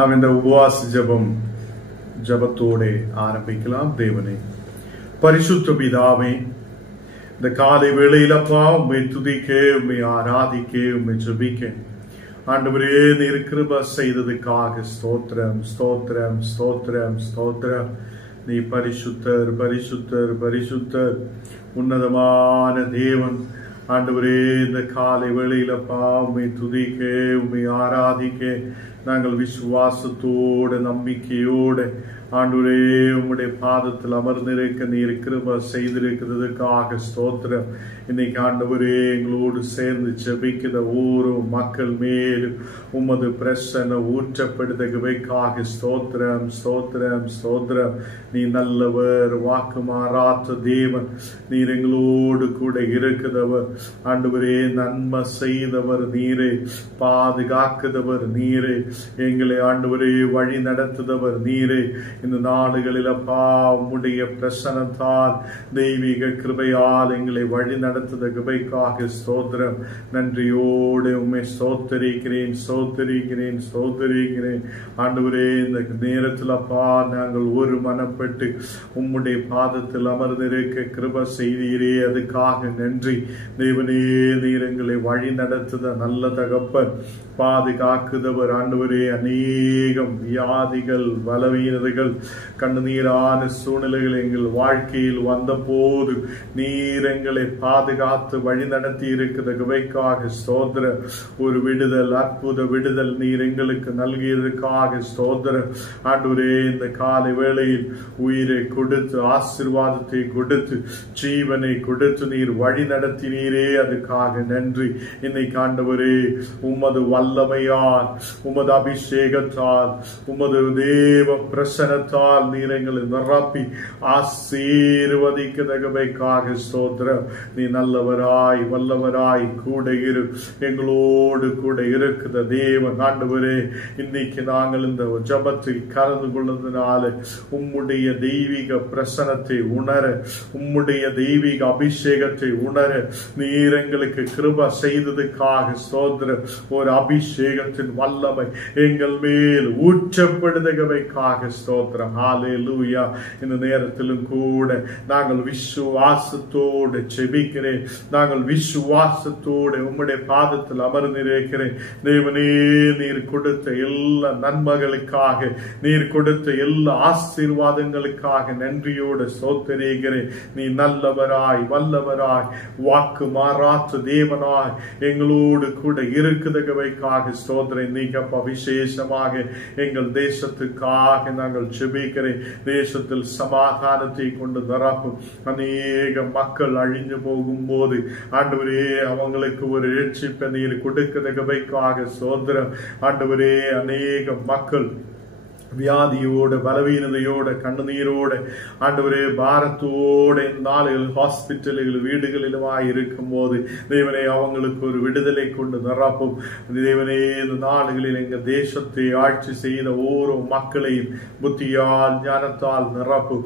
நாம் இந்த உபவாச ஜபத்தோட ஆரம்பிக்கலாம். தேவனே, பரிசுத்த பிதாவே, இந்த காலை வேளையிலப்பா உம்மை துதிக்க, உம்மை ஆராதிக்க, உம்மை ஜெபிக்க ஆண்டவரே நீர் கிருபை செய்ததுக்காக ஸ்தோத்திரம் ஸ்தோத்திரம் ஸ்தோத்திரம் ஸ்தோத்திரம். நீ பரிசுத்தர் பரிசுத்தர் பரிசுத்தர், உன்னதமான தேவன். ஆண்டவரே, இந்த காலை வேளையிலப்பா உம்மை துதிக்க, உம்மை ஆராதிக்க நாங்கள் விசுவாசத்தோடு நம்பிக்கையோடு ஆண்டவரே உம்முடைய பாதத்தில் அமர்ந்திருக்க நீர் கிருபை செய்திருக்கிறதுக்காக ஸ்தோத்திரம். இன்னைக்கு ஆண்டவரே எங்களோடு சேர்ந்து ஜெபிக்கிற ஒவ்வொரு மக்கள் மேலும் உமது பிரசன்ன ஊற்றப்படுதற்காக ஸ்தோத்திரம் ஸ்தோத்திரம் ஸ்தோத்திரம். நீ நல்லவர், வாக்கு மாறாத தேவன். நீர் எங்களோடு கூட இருக்கிறவர். ஆண்டவரே, நன்மை செய்தவர் நீரே, பாதுகாக்கிறவர் நீரே, எங்களை ஆண்டவரே வழி நடத்துதவர் நீரே. இந்த நாடுகளில் அப்பா உம்முடைய பிரசன்னத்தால் தெய்வீக கிருபையால் எங்களை வழி நடத்துத கிருபைக்காக ஸ்தோத்திரம். நன்றியோடு உம்மை ஸ்தோத்தரிக்கிறேன் ஸ்தோத்தரிக்கிறேன் ஸ்தோத்தரிக்கிறேன். ஆண்டவரே, இந்த நேரத்தில் அப்பா நாங்கள் ஒரு மனப்பட்டு உம்முடைய பாதத்தில் அமர்ந்திருக்க கிருபை செய்தீரே, அதுக்காக நன்றி. தேவனே, நீர் எங்களை வழி நடத்துத நல்ல தகப்பன், பாதுகாக்குதவர். ஆண்டவரே, அநேகம் வியாதிகள் பலவீனதைகள் கண்ணீரான சூழ்நிலைகள் எங்கள் வாழ்க்கையில் வந்த போது நீர் எங்களை பாதுகாத்து வழி நடத்தி இருக்கிற கிருபைக்காக ஸ்தோத்திரம். ஒரு விடுதல், அற்புத விடுதல் நீர் எங்களுக்கு நல்கியதற்காக ஸ்தோத்திரம். ஆண்டவரே, இந்த காலை வேளையில் உயிரை கொடுத்து ஆசீர்வாதத்தை கொடுத்து ஜீவனை கொடுத்து நீர் வழி நடத்தினீரே, அதுக்காக நன்றி. இன்னைக்கு ஆண்டவரே, உமது வல்லமையால், உமது அபிஷேகத்தால், உமது தேவ பிரசனத்தால் நீர் எங்களை நிரப்பி ஆசீர்வதிக்கதகமைக்காக ஸ்தோத்திரம். நீ நல்லவராய் வல்லவராய் கூட இரு, எங்களோடு கூட இருக்கிற தேவன். ஆண்டவரே, இன்னைக்கு நாங்கள் இந்த ஜபத்தில் கலந்து கொள்வதனால உம்முடைய தெய்வீக பிரசனத்தை உணர, உம்முடைய தெய்வீக அபிஷேகத்தை உணர நீர் எங்களுக்கு கிருபை செய்ததுக்காக ஸ்தோத்திரம். ஒரு அபிஷேகத்தின் வல்லமை எங்கள் மேல் ஊற்றப்படுதகமைக்காக ஸ்தோத்திரம். ஹல்லேலூயா. இந்த நேரத்திலும் கூட நாங்கள் விசுவாசத்தோடு ஜெபிக்கிறேன். நாங்கள் விசுவாசத்தோடு உம்முடைய பாதத்தில் அமர்ந்திருக்கிறேன். தேவனே, நீர் கொடுத்த எல்லா நன்மைகளுக்காக, நீர் கொடுத்த எல்லா ஆசீர்வாதங்களுக்காக நன்றியோடு ஸ்தோத்திரிக்கிறேன். நீ நல்லவராய் வல்லவராய் வாக்கு மாறாத தேவனாய் எங்களோடு கூட இருக்குதகவைக்காக ஸ்தோத்திரம். இன்னைக்கு அப்பா விசேஷமாக எங்கள் தேசத்துக்காக நாங்கள் ஜெபிக்கிறேன். தேசத்தில் சமாதானத்தை கொண்டு நிரப்பும். அநேக மக்கள் அழிஞ்சு போகும் போது ஆண்டவரே அவங்களுக்கு ஒரு ரட்சிப்பை நீர் கொடுக்கிறதுக்காக ஸ்தோத்திரம். ஆண்டவரே, அநேக மக்கள் வியாதியோட பலவீனதையோட கண்ணீரோட ஆண்டவரே பாரத்தோட நாளுகள் ஹாஸ்பிட்டல்கள் வீடுகளிலுமாய் இருக்கும் போது தேவனே அவங்களுக்கு ஒரு விடுதலை கொண்டு நிரப்பும். தேவனே, இந்த நாடுகளில் எங்கள் தேசத்தை ஆட்சி செய்த ஒவ்வொரு மக்களையும் புத்தியால் ஞானத்தால் நிரப்பும்.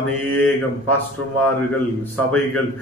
அநேகம் பாஸ்டர்மார்கள், சபைகள்,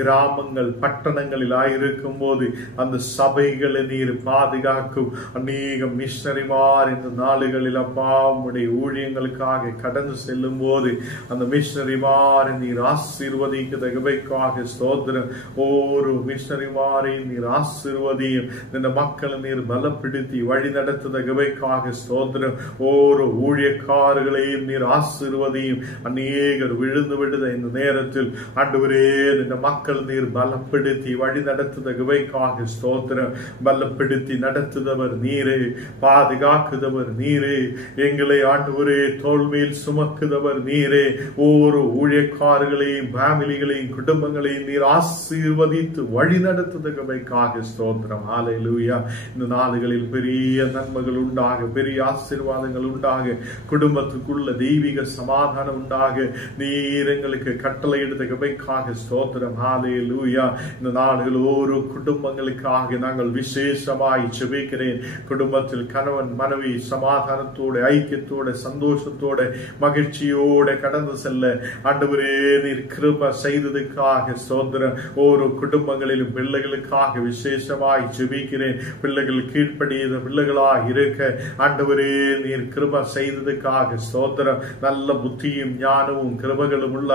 கிராமங்கள், பட்டணங்களில் ஆயிருக்கும் போது அந்த சபைகளை நீர் பாதுகாக்கும். அநேகம் மிஷனரிமார் இந்த நாடுகளில் அப்பா உம்முடைய ஊழியங்களுக்காக கடந்து செல்லும் போது அந்த மிஷனரிமாரை நீர் ஆசீர்வதிக்கதகமைக்காக ஸ்தோத்திரம். ஒரு மிஷனரிமாரையும் நீர் ஆசீர்வதியும். இந்த மக்களை நீர் பலப்படுத்தி வழி நடத்துதகமைக்காக ஸ்தோத்திரம். ஒரு ஊழியக்காரர்களையும் நீர் ஆசீர்வதியும். அநேகர் விழுந்து விடுத இந்த நேரத்தில் ஆண்டவரே, இந்த மக்கள் நீர் பலப்படுத்தி வழி நடத்துதகமைக்காக ஸ்தோத்திரம். பலப்படுத்தி நடத்துதவர் நீரே, பாதுகாக்குதவர் நீரே, எங்களை ஆண்டவரே தோள்மேல் சுமக்குதவர் நீரே. ஒவ்வொரு ஊழியக்காரர்களையும் ஃபேமிலிகளையும் குடும்பங்களையும் நீர் ஆசீர்வதித்து வழி நடத்துதற்காக ஸ்தோத்திரம். ஹல்லேலூயா. இந்த நாடுகளில் பெரிய நன்மைகள் உண்டாக, பெரிய ஆசீர்வாதங்கள் உண்டாக, குடும்பத்துக்குள்ள தெய்வீக சமாதானம் உண்டாக நீர் எங்களுக்கு கட்டளை எடுத்ததற்காக ஸ்தோத்திரம். ஹல்லேலூயா. இந்த நாடுகள் ஒரு குடும்பங்களுக்காக நாங்கள் விசேஷமாய் ஜெபிக்கிறேன். குடும்பத்தில் கணவன் மனைவி சமாதானத்தோடு ஐக்கியத்தோட சந்தோஷத்தோட மகிழ்ச்சியோட கடந்து செல்ல ஆண்டவரே நீர் கிருபை செய்ததுக்காக ஸ்தோத்திரம். ஒரு குடும்பங்களிலும் பிள்ளைகளுக்காக விசேஷமாய் ஜெபிக்கிறேன். பிள்ளைகள் கீழ்ப்படிய பிள்ளைகளாய் இருக்க ஆண்டவரே நீர் கிருபை செய்ததுக்காக ஸ்தோத்திரம். நல்ல புத்தியும் ஞானமும் கிருபைகளும் உள்ள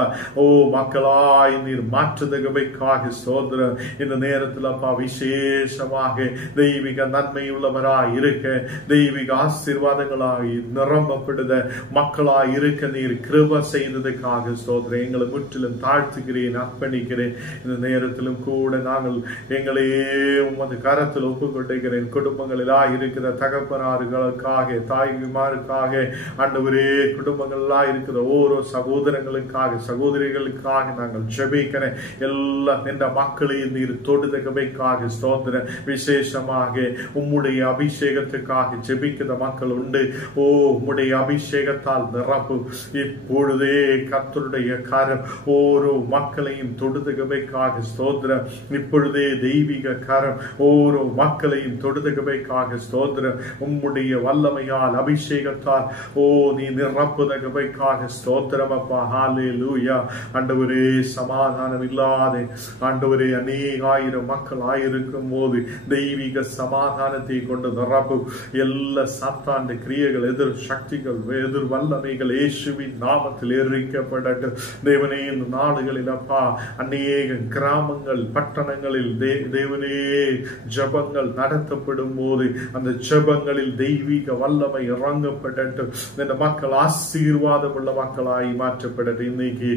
மக்களாய் நீர் மாற்றுதகவைக்காக ஸ்தோத்திரம். இந்த நேரத்தில் அப்பா விசேஷமாக தெய்வீக நன்மை உள்ளவராய் இருக்க, தெய்வீக ஆசீர்வாதங்களாய் நிரம்பப்படுத மக்களாய் இருக்க நீர் கிருபை செய்ததுக்காக ஸ்தோத்திரம். எங்களை முற்றிலும் தாழ்த்துகிறேன், அர்ப்பணிக்கிறேன். இந்த நேரத்திலும் கூட நாங்கள் எங்களையே உமது கரத்தில் ஒப்புக்கொண்டிருக்கிறேன். குடும்பங்களிலா இருக்கிற தகப்பனார்களுக்காக, தாய்மாருக்காக, ஆண்டவரே குடும்பங்களா இருக்கிற ஓரோ சகோதரங்களுக்காக, சகோதரிகளுக்காக நாங்கள் ஜெபிக்கிறேன். எல்லா இந்த மக்களையும் நீர் தொடுதகவைக்காக ஸ்தோத்திரம். விசேஷமாக உம்முடைய அபிஷேகத்துக்காக ஜெபிக்கிற மக்கள் உண்டு. உம்முடைய அபிஷேகத்தால் நிரப்பு. இப்பொழுதே கர்த்தருடைய கரம் ஓரோ மக்களையும் தொடுதகவைக்காக ஸ்தோத்திரம். இப்பொழுதே தெய்வீக கரம் ஓரோ மக்களையும் தொடுதகவைக்காக ஸ்தோத்திரம். உம்முடைய வல்லமையால் அபிஷேகத்தால் நீ நிரப்புதகவைக்காக ஸ்தோத்திரம் அப்பா. ஹல்லேலூயா. ஆண்டவரே சமாதானம் இல்லாத ஆண்டவரே அநேகாயிரம் மக்கள் ஆயிருக்கும் போது தெய்வீக சமாதானத்தை கொண்டு நிரப்பு. எல்லா சாத்தாண்ட கிரியைகள், எதிர் சக்திகள், எதிர் வல்லமைகள் இயேசுவின் நாமத்தில் எரிக்கப்படட்டும். தேவனே இந்த நாடுகளில் அப்பா அநேக கிராமங்கள் பட்டணங்களில் தேவனே ஜபங்கள் நடத்தப்படும் போது அந்த ஜபங்களில் தெய்வீக வல்லமை இறங்கப்படட்டும். இந்த மக்கள் ஆசீர்வாதம் உள்ள மக்களாய் மாற்றப்படட்டும். இன்னைக்கு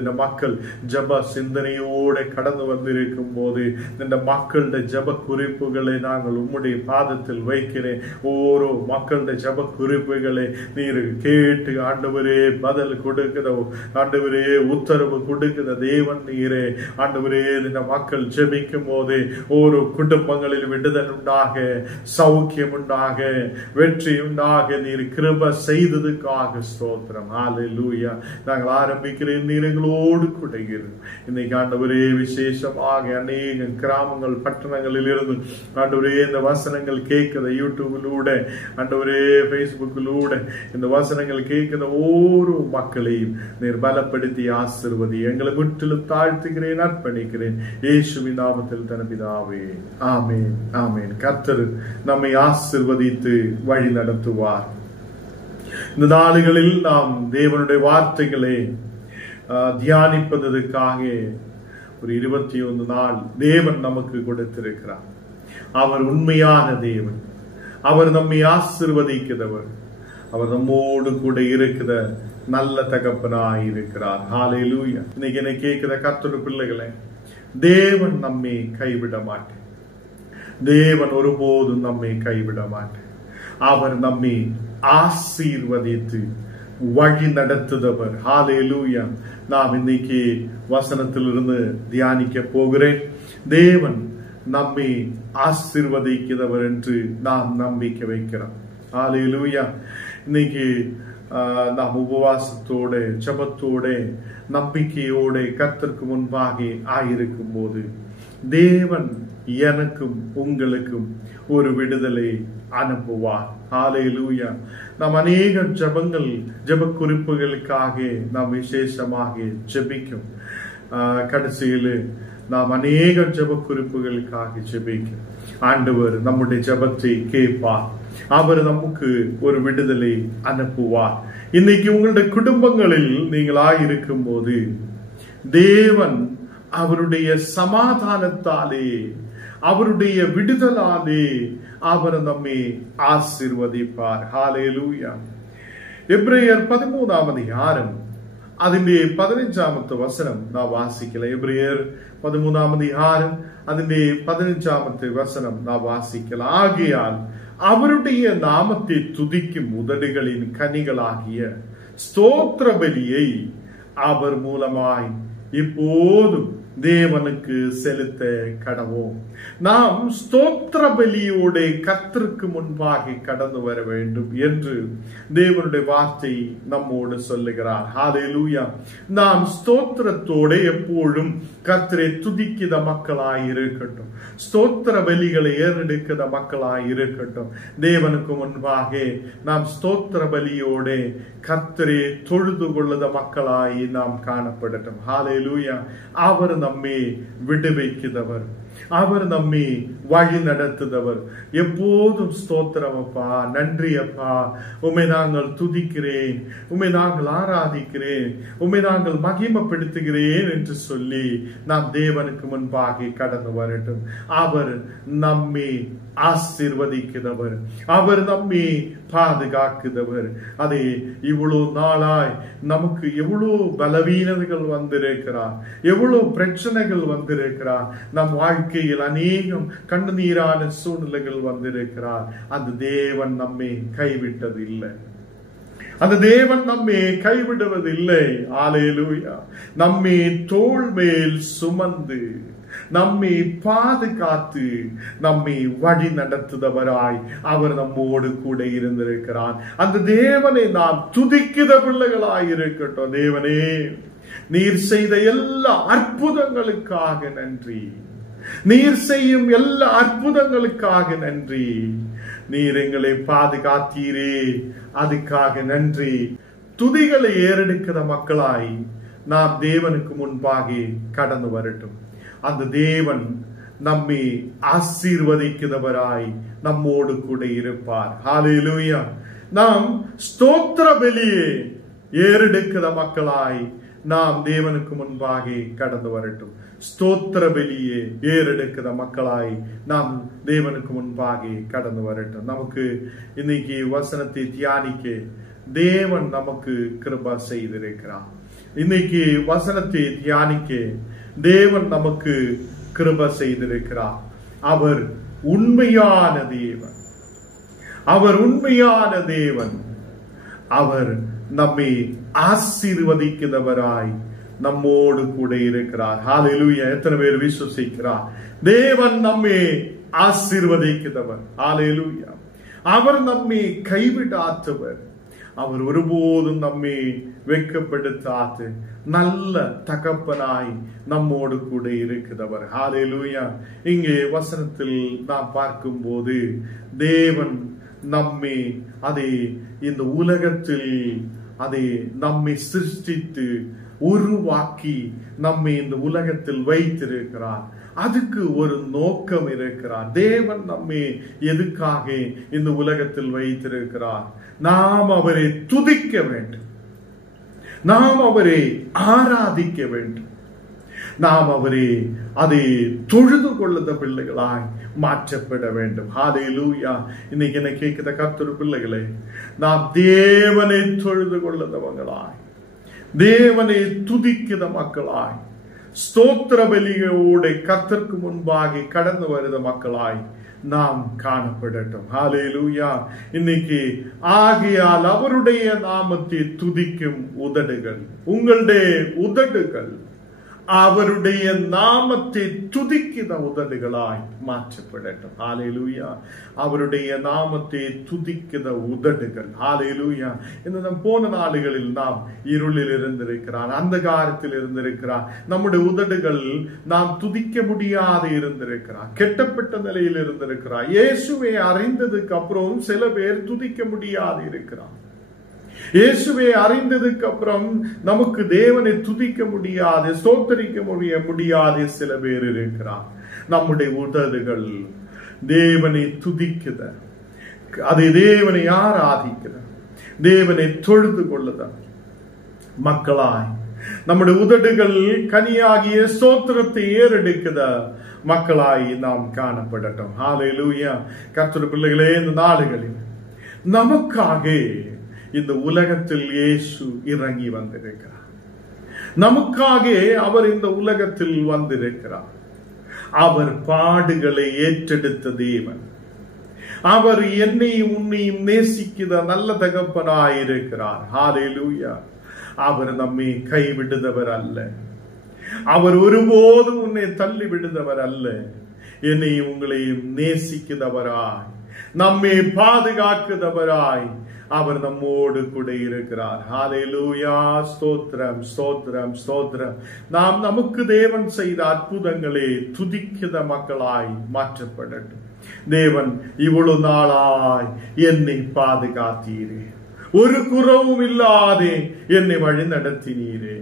இந்த மக்கள் ஜப சிந்தனையோட கடந்து வந்திருக்கும் போது இந்த மக்களுடைய ஜப குறிப்புகளை நாங்கள் உம்முடைய பாதத்தில் வைக்கிறேன். ஓரோ மக்களுடைய ஜப குறிப்புகளை நீர் கேட்டு ஆண்டவரே பதில் கொடுக்கிற ஆண்டவரே உத்தரவு கொடுக்கிற தேவன் நீரே. ஆண்டவரே இந்த மக்கள் ஜெபிக்கும் போது ஓரோ குடும்பங்களில் விடுதல் உண்டாக, சௌக்கியம் உண்டாக, வெற்றி உண்டாக நீர் கிருபை செய்ததுக்காக ஸ்தோத்திரம். ஹல்லேலூயா. நாங்கள் ஆரம்பிக்கிறேன். நீர் எங்களோடு கூட இன்னைக்கு ஆண்டவரே விசேஷமாக அநேக கிராமங்கள் பட்டணங்களில் இருந்து ஆண்டவரே இந்த வசனங்கள் கேட்கிற யூடியூபிலூட, ஆண்டவரே பேஸ்புக்கிலூட இந்த வசனங்கள் கேட்கிற ஒவ்வொரு மக்களையும் நீர் பலப்படுத்தி ஆசீர்வதி. எங்களை முற்றிலும் தாழ்த்துகிறேன், அர்ப்பணிக்கிறேன். இயேசுவின் நாமத்தில் தனபிதாவே. ஆமென், ஆமென். கர்த்தர் நம்மை ஆசீர்வதித்து வழி நடத்துவார். இந்த நாளுகளில் நாம் தேவனுடைய வார்த்தைகளை தியானிப்பதற்காக ஒரு 21 நாள் தேவன் நமக்கு கொடுத்திருக்கிறார். அவர் உண்மையான தேவன். அவர் நம்மை ஆசீர்வதிக்கிறவர். அவர் நம்மோடு கூட இருக்கிற நல்ல தகப்பனாய் இருக்கிறார். ஹல்லேலூயா. இன்னைக்கு என்னை கேட்கிற கர்த்தருடைய பிள்ளைகளே, தேவன் நம்மை கைவிட மாட்டார். தேவன் ஒருபோதும் நம்மை கைவிட மாட்டார். அவர் நம்மை ஆசீர்வதித்து வழி நடத்துதவர். ஹல்லேலூயா. நாம் இன்னைக்கு வசனத்திலிருந்து தியானிக்க போகிறேன். தேவன் நம்மை ஆசீர்வதிக்கிறவர் என்று நாம் நம்பிக்கை வைக்கிறோம். ஹல்லேலூயா. இன்னைக்கு நாம் உபவாசத்தோட, ஜபத்தோட, நம்பிக்கையோட கர்த்தருக்கு முன்பாக ஆயிருக்கும் போது தேவன் எனக்கும் உங்களுக்கும் ஒரு விடுதலை அனுப்புவார். ஹல்லேலூயா. நாம் அநேக ஜபங்கள், ஜப குறிப்புகளுக்காக நாம் விசேஷமாக ஜெபிக்கும். கடைசியில் நாம் அநேக ஜப குறிப்புகளுக்காக ஜெபிக்கும். ஆண்டவர் நம்முடைய ஜபத்தை கேட்பார். அவர் நமக்கு ஒரு விடுதலை அனுப்புவார். இன்னைக்கு உங்களுடைய குடும்பங்களில் நீங்களாயிருக்கும் போது தேவன் அவருடைய சமாதானத்தாலே, அவருடைய விடுதலாலே அவர் நம்மை ஆசீர்வதிப்பார். ஹல்லேலூயா. எபிரேயர் 13ஆம் அதிகாரம் അതിന്റെ 15ാമത്തെ വസനം നാം വാസിക്കല. എബ്രയർ 13ആം அதிகாரம் അതിന്റെ 15ാമത്തെ വസനം നാം വാസിക്കല. ആകയാൽ അവരുടെ നാമത്തെ തുതിക്കും ഉദടുകളിൻ കനികളാകിയ സ്തോത്രബലിயை அவர் மூலமாய் இப்போதும் தேவனுக்கு செலுத்த கடவோம். நாம் ஸ்தோத்திர பலியோட கர்த்தருக்கு முன்பாக கடந்து வர வேண்டும் என்று தேவனுடைய வார்த்தை நம்மோடு சொல்லுகிறார். ஹல்லேலூயா. நாம் ஸ்தோத்திரத்தோட எப்பொழுதும் கர்த்தரை துதிக்கிற மக்களாய் இருக்கட்டும். ஸ்தோத்திர பலிகளை ஏறெடுக்கிற மக்களாய் இருக்கட்டும். தேவனுக்கு முன்பாக நாம் ஸ்தோத்திர பலியோட கர்த்தரை தொழுது கொள்ளுத மக்களாய் நாம் காணப்படட்டும். ஹல்லேலூயா. அவர் நம்மை விடுவிக்கிறவர், அவர் நம்மை வழி நடத்துதவர். எப்போதும் ஸ்தோத்திரம் அப்பா, நன்றி அப்பா, உம்மை நாங்கள் துதிக்கிறேன், உம்மை நாங்கள் ஆராதிக்கிறேன், உம்மை நாங்கள் மகிமைப்படுத்துகிறேன் என்று சொல்லி நாம் தேவனுக்கு முன்பாக கடந்து வரட்டும். அவர் நம்மை ஆசீர்வதிக்கிறவர், அவர் நம்மை பாதுகாக்கிறவர். அதே இவ்வளவு நாளாய் நமக்கு எவ்வளவு பலவீனங்கள் வந்திருக்கிறார், எவ்வளவு பிரச்சனைகள் வந்திருக்கிறார், நம் வாழ்க்கையில் அநேகம் கண்ணீரான சூழ்நிலைகள் வந்திருக்கிறார். அந்த தேவன் நம்மை கைவிட்டது இல்லை, அந்த தேவன் நம்மை கைவிடுவதில்லை. ஹல்லேலூயா. நம்மை தோள் மேல் சுமந்து நம்மை பாதுகாத்து நம்மை வழி நடத்துதவராய் அவர் நம்மோடு கூட இருந்திருக்கிறார். அந்த தேவனை நாம் துதிக்கிற பிள்ளைகளாய் இருக்கட்டும். தேவனே, நீர் செய்த எல்லா அற்புதங்களுக்காக நன்றி, நீர் செய்யும் எல்லா அற்புதங்களுக்காக நன்றி, நீர் எங்களை பாதுகாத்தீரே, அதுக்காக நன்றி. துதிகளை ஏறெடுக்கிற மக்களாய் நாம் தேவனுக்கு முன்பாக கடந்து வரட்டும். அந்த தேவன் நம்மை ஆசீர்வதிக்கிறவராய் நம்மோடு கூட இருப்பார். ஹல்லேலூயா. நாம் ஸ்தோத்திர பலியை ஏறெடுக்கிற மக்களாய் நாம் தேவனுக்கு முன்பாக கடந்து வரட்டும். ஸ்தோத்திர பலியை ஏறெடுக்கிற மக்களாய் நாம் தேவனுக்கு முன்பாக கடந்து வரட்டும். நமக்கு இன்னைக்கு வசனத்தை தியானிக்க தேவன் நமக்கு கிருபை செய்திருக்கிறார். இன்னைக்கு வசனத்தை தியானிக்க தேவன் நமக்கு கிருபை செய்திருக்கிறார். அவர் உண்மையான தேவன், அவர் உண்மையான தேவன். அவர் நம்மை ஆசீர்வதிக்கிறவராய் நம்மோடு கூட இருக்கிறார். ஹல்லேலூயா. எத்தனை பேர் விசுவசிக்கிறார்? தேவன் நம்மை ஆசீர்வதிக்கிறவர். ஹல்லேலூயா. அவர் நம்மை கைவிடாதவர், அவர் ஒருபோதும் நம்மை வெட்கப்படுத்தாது நல்ல தகப்பனாய் நம்மோடு கூட இருக்கிறவர். ஹல்லேலூயா. இங்கே வசனத்தில் நாம் பார்க்கும்போது தேவன் நம்மை அதை இந்த உலகத்தில் அதை நம்மை சிருஷ்டித்து உருவாக்கி நம்மை இந்த உலகத்தில் வைத்திருக்கிறார். அதுக்கு ஒரு நோக்கம் இருக்கிறார். தேவன் நம்மை எதுக்காக இந்த உலகத்தில் வைத்திருக்கிறார்? நாம் அவரை துதிக்க வேண்டும், நாம் அவரை ஆராதிக்க வேண்டும், நாம் அவரை அதை தொழுது கொள்ளுத பிள்ளைகளாய் மாற்றப்பட வேண்டும். ஹல்லேலூயா. இன்னைக்கு என்ன கேட்கிற கர்த்தர் பிள்ளைகளே, நாம் தேவனை தொழுது கொள்ளுதவங்களாய், தேவனை துதிக்கிற மக்களாய், ஸ்தோத்திர பலியோட கர்த்தருக்கு முன்பாக கடந்து வருத மக்களாய் நாம் காணப்படட்டும். ஹல்லேலூயா. இன்னைக்கு ஆகையால் அவருடைய நாமத்தை துதிக்கும் உதடுகள், உங்களுடைய உதடுகள் அவருடைய நாமத்தை துதிக்கிற உதடுகளாய் மாற்றப்படட்டும். ஹல்லேலூயா. அவருடைய நாமத்தை துதிக்கிற உதடுகள். ஹல்லேலூயா. இந்த போன நாடுகளில் நாம் இருளில் இருந்திருக்கிறார், அந்த காலத்தில் இருந்திருக்கிறார். நம்முடைய உதடுகள் நாம் துதிக்க முடியாது இருந்திருக்கிறார், கெட்டப்பட்ட நிலையில் இருந்திருக்கிறார். இயேசுவை அறிந்ததுக்கு அப்புறம் சில பேர் துதிக்க முடியாது இருக்கிறார். இயேசுவை அறிந்ததுக்கு அப்புறம் நமக்கு தேவனை துதிக்க முடியாது, ஸ்தோத்தரிக்க முடியாது சில பேர் இருக்கிறார். நம்முடைய உதடுகள் தேவனை துதிக்குத, அதை தேவனை ஆராதிக்குத, தேவனை தொழுது கொள்ளுத மக்களாய் நம்முடைய உதடுகள் கனியாகிய ஸ்தோத்திரத்தை ஏறெடுக்குத மக்களாய் நாம் காணப்படட்டும். ஹல்லேலூயா. கர்த்தருடைய பிள்ளைகளே, இந்த நாடுகளில் நமக்காக இந்த உலகத்தில் இயேசு இறங்கி வந்திருக்கிறார். நமக்காக அவர் இந்த உலகத்தில் வந்திருக்கிறார். அவர் பாடுகளை ஏற்றெடுத்த தேவன், அவர் என்னையும் உன்னையும் நேசிக்கிற நல்ல தகப்பனாய் இருக்கிறார். ஹல்லேலூயா. அவர் நம்மை கைவிடுதவர் அல்ல. அவர் ஒருபோதும் உன்னை தள்ளி விடுந்தவர் அல்ல. என்னையும் உங்களையும் நேசிக்கிறவராய், நம்மை பாதுகாக்கிறவராய் அவர் நம்மோடு கூட இருக்கிறார். ஹல்லேலூயா, ஸ்தோத்திரம், ஸ்தோத்திரம், ஸ்தோத்திரம். நாம் நமக்கு தேவன் செய்த அற்புதங்களை துதிக்கிற மக்களாய் மாற்றப்படட்டும். தேவன் இவ்வளவு நாளாய் என்னை பாதுகாத்தீரே, ஒரு குறவும் இல்லாதே என்னை வழி நடத்தினீரே,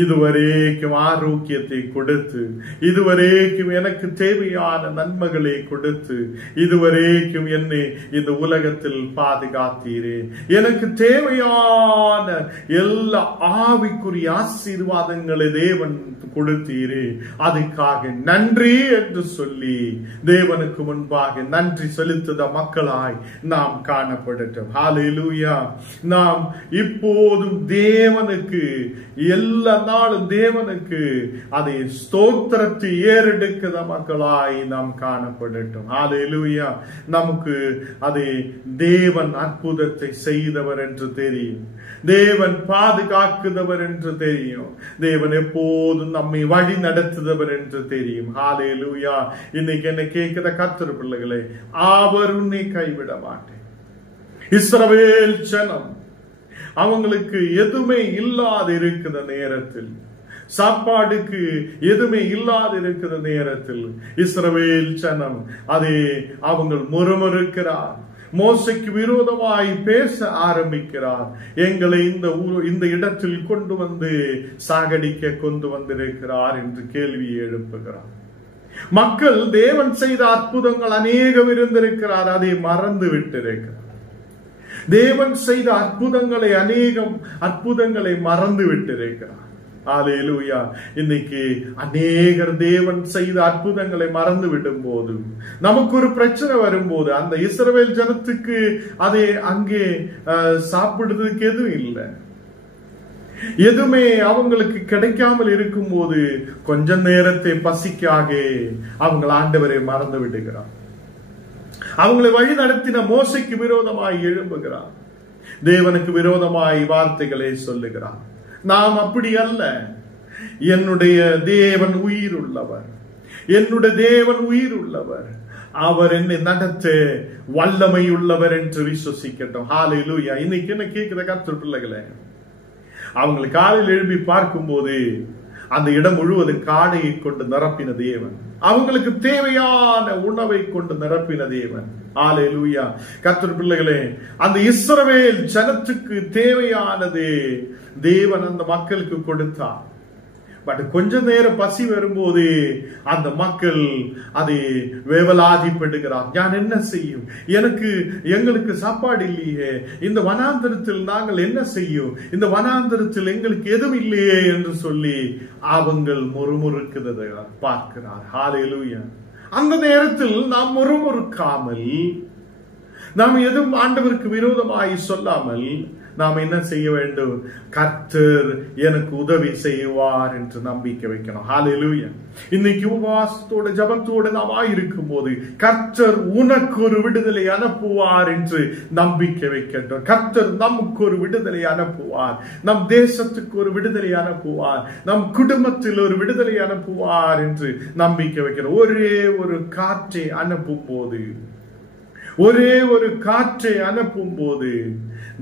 இதுவரைக்கும் ஆரோக்கியத்தை கொடுத்து, இதுவரைக்கும் எனக்கு தேவையான நன்மைகளை கொடுத்து, இதுவரைக்கும் என்னை இந்த உலகத்தில் பாதுகாத்தீரே, எனக்கு தேவையான எல்லா ஆவிக்குரிய ஆசீர்வாதங்களை தேவன் கொடுத்தீரே, அதுக்காக நன்றி என்று சொல்லி தேவனுக்கு முன்பாக நன்றி செலுத்துத மக்களாய் நாம் காணப்படட்டும். ஹல்லேலூயா. நாம் இப்போதும் தேவனுக்கு எல்லா நாளும் தேவனுக்கு அதை ஸ்தோத்திரத்தை ஏறெடுக்கிற மக்களாய் நாம் காணப்படட்டும். ஹல்லேலூயா. நமக்கு அதை தேவன் அற்புதத்தை செய்தவர் என்று தெரியும், தேவன் பாதுகாக்கிறவர் என்று தெரியும், தேவன் எப்போதும் நம்மை வழி நடத்துகிறவர் என்று தெரியும். ஹல்லேலூயா. இன்னைக்கு என்ன கேட்கிற கர்த்தர் பிள்ளைகளே, அவர் உன்னை கைவிட மாட்டேன். இஸ்ரவேல் ஜனம் அவங்களுக்கு எதுவுமே இல்லாத இருக்கிற நேரத்தில், சாப்பாடுக்கு எதுவுமே இல்லாத இருக்கிற நேரத்தில் இஸ்ரவேல் ஜனம் அதை அவங்க முறுமுறுக்கிறார், மோசைக்கு விரோதமாய் பேச ஆரம்பிக்கிறார். எங்களை இந்த இடத்தில் கொண்டு வந்து சாகடிக்க கொண்டு வந்திருக்கிறார் என்று கேள்வியை எழுப்புகிறார். மக்கள் தேவன் செய்த அற்புதங்கள் அநேகம் இருந்திருக்கிறார், அதை மறந்து விட்டிருக்கிறார். தேவன் செய்த அற்புதங்களை அநேகம் அற்புதங்களை மறந்து விட்டிருக்கிறார். ஹல்லேலூயா. இன்னைக்கு அநேகர் தேவன் செய்த அற்புதங்களை மறந்து விடும் போது, நமக்கு ஒரு பிரச்சனை வரும்போது, அந்த இஸ்ரவேல் ஜனத்துக்கு அதை அங்கே சாப்பிடுறதுக்கு எதுவும் இல்லை, எதுவுமே அவங்களுக்கு கிடைக்காமல் இருக்கும் போது கொஞ்ச நேரத்தை பசிக்காக அவங்க ஆண்டவரை மறந்து விடுகிறார். அவங்களை வழி நடத்தின மோசைக்கு விரோதமாய் எழும்புகிறார், தேவனுக்கு விரோதமாய் வார்த்தைகளை சொல்லுகிறார். நாம் அப்படி அல்ல. என்னுடைய தேவன் உயிர் உள்ளவர், என்னுடைய தேவன் உயிர் உள்ளவர், அவர் என்னை நடத்த வல்லமை உள்ளவர் என்று விசுவசிக்கட்டும். ஹல்லேலூயா. இன்னைக்கு என்ன கேட்கிற கர்த்தர் பிள்ளைகளே, அவங்களை காலையில் எழுப்பி பார்க்கும் போது அந்த இடம் முழுவதும் காடையை கொண்டு நிரப்பின தேவன், அவங்களுக்கு தேவையான உணவை கொண்டு நிரப்பின தேவன். ஹல்லேலூயா. கர்த்தர் பிள்ளைகளே, அந்த இஸ்ரவேல் ஜனத்துக்கு தேவையானது தேவன் அந்த மக்களுக்கு கொடுத்தார். பட் கொஞ்ச நேரம் பசி வரும்போது அந்த மக்கள் அதை வேவலாதிப்படுகிறார். நான் என்ன செய்யும், எங்களுக்கு சாப்பாடு இல்லையே, இந்த வனாந்தரத்தில் நாங்கள் என்ன செய்யும், இந்த வனாந்தரத்தில் எங்களுக்கு எதுவும் இல்லையே என்று சொல்லி அவங்கள் முறுமுறுக்கிறதை பார்க்கிறார். ஹல்லேலூயா. அந்த நேரத்தில் நாம் முறுமுறுக்காமல், நாம் எதுவும் ஆண்டவருக்கு விரோதமாய் சொல்லாமல் நாம் என்ன செய்ய வேண்டும், கர்த்தர் எனக்கு உதவி செய்வார் என்று நம்பிக்கை வைக்கணும். ஹல்லேலூயா. இன்னைக்கு உபவாசத்தோட ஜபத்தோட நாம் ஆயிருக்கும் போது கர்த்தர் உனக்கு ஒரு விடுதலை அனுப்புவார் என்று நம்பிக்கை வைக்கட்டும். கர்த்தர் நமக்கு ஒரு விடுதலை அனுப்புவார், நம் தேசத்துக்கு ஒரு விடுதலை அனுப்புவார், நம் குடும்பத்தில் ஒரு விடுதலை அனுப்புவார் என்று நம்பிக்கை வைக்கணும். ஒரே ஒரு காற்றை அனுப்பும் போது, ஒரே ஒரு காற்றை அனுப்பும் போது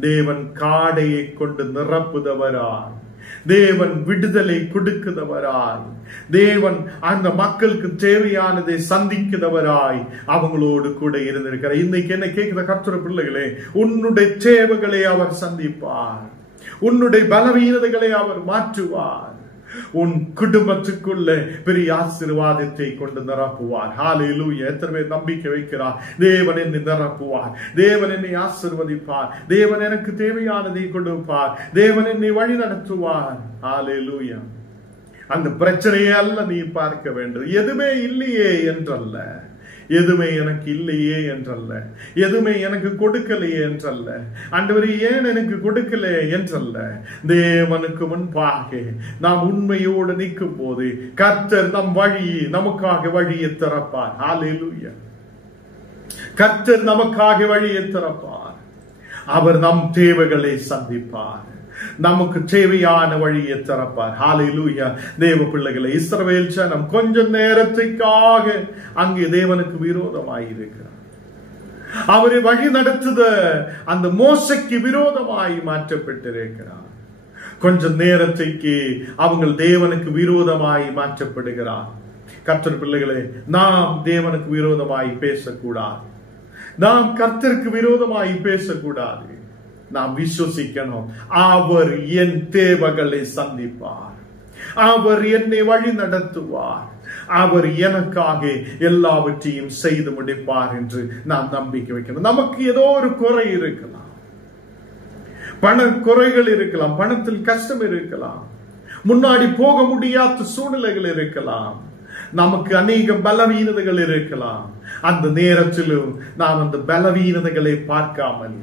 தேவன் காடையை கொண்டு நிரப்புதவராய், தேவன் விடுதலை கொடுக்கிறவராய், தேவன் அந்த மக்களுக்கு தேவையானதை சந்திக்கிறவராய் அவங்களோடு கூட இருந்திருக்கிறார். இன்னைக்கு என்ன கேட்கிற கர்த்தர் பிள்ளைகளே, உன்னுடைய தேவைகளை அவர் சந்திப்பார், உன்னுடைய பலவீனதைகளை அவர் மாற்றுவார், உன் குடும்பத்துக்குள்ள பெரிய ஆசீர்வாதத்தை கொண்டு நிரப்புவார். ஹல்லேலூயா. எத்தனை பேர் நம்பிக்கை வைக்கிறார், தேவன் என்னை நிரப்புவார், தேவன் என்னை ஆசீர்வதிப்பார், தேவன் எனக்கு தேவையானதை கொடுப்பார், தேவன் என்னை வழி நடத்துவார். ஹல்லேலூயா. அந்த பிரச்சனையே அல்ல நீ பார்க்க வேண்டும், எதுவுமே இல்லையே என்றல்ல, எதுவுமே எனக்கு இல்லையே என்றல்ல, எதுவுமே எனக்கு கொடுக்கலையே என்றல்ல, ஆண்டவரே ஏன் எனக்கு கொடுக்கல என்றல்ல, தேவனுக்கு முன்பாக நாம் உண்மையோடு நிற்கும் போது கர்த்தர் நமக்காக வழியை திறப்பார். ஹல்லேலூயா. கர்த்தர் நமக்காக வழியை திறப்பார், அவர் நம் தேவைகளை சந்திப்பார். நமக்கு தேவையான வழியை திறப்பார். ஹல்லேலூயா. தேவ பிள்ளைகளை, இஸ்ரவேல் ஜனம் கொஞ்ச நேரத்துக்காக அங்கே தேவனுக்கு விரோதமாய் இருக்கிறார். அவரை வழி நடத்துத அந்த மோசைக்கு விரோதமாய் மாற்றப்பட்டிருக்கிறார். கொஞ்ச நேரத்துக்கு அவங்க தேவனுக்கு விரோதமாய் மாற்றப்படுகிறார். கர்த்தர் பிள்ளைகளே, நாம் தேவனுக்கு விரோதமாய் பேசக்கூடாது. நாம் கர்த்தருக்கு விரோதமாய் பேசக்கூடாது. நாம் விசுவசிக்கணும், அவர் என் தேவைகளை சந்திப்பார், அவர் என்னை வழி நடத்துவார், அவர் எனக்காக எல்லாவற்றையும் செய்து முடிப்பார் என்று நாம் நம்பிக்கை வைக்கணும். நமக்கு ஏதோ ஒரு குறை இருக்கலாம், பண குறைகள் இருக்கலாம், பணத்தில் கஷ்டம் இருக்கலாம், முன்னாடி போக முடியாத சூழ்நிலைகள் இருக்கலாம், நமக்கு அநேக பலவீனதைகள் இருக்கலாம். அந்த நேரத்திலும் நாம் அந்த பலவீனதைகளை பார்க்காமல்